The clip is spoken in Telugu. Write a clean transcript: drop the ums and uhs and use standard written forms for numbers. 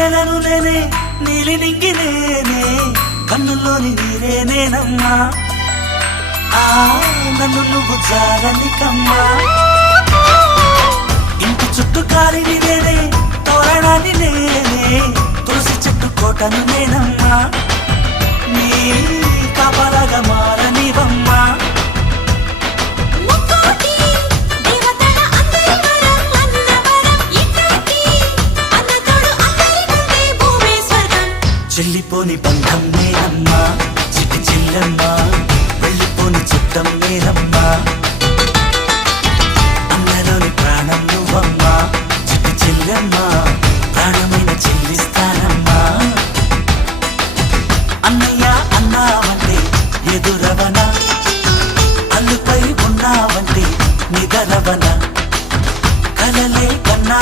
నెలను నేనే నీలి నింగి నేనే కన్నుల్లోని నీరే నేనమ్మా నన్ను నువ్వు జారనికమ్మా ఇంటి చుట్టూ కాలిని నేనే తోరణాన్ని నేనే తులసి చెట్టు కోటను నేనమ్మా నీ కాపలాగా మారనివమ్మా చెల్లిపోని బంధం నేనమ్మా చిట్టి చెల్లమ్మా వెళ్ళిపోని చుట్టం నేనమ్మా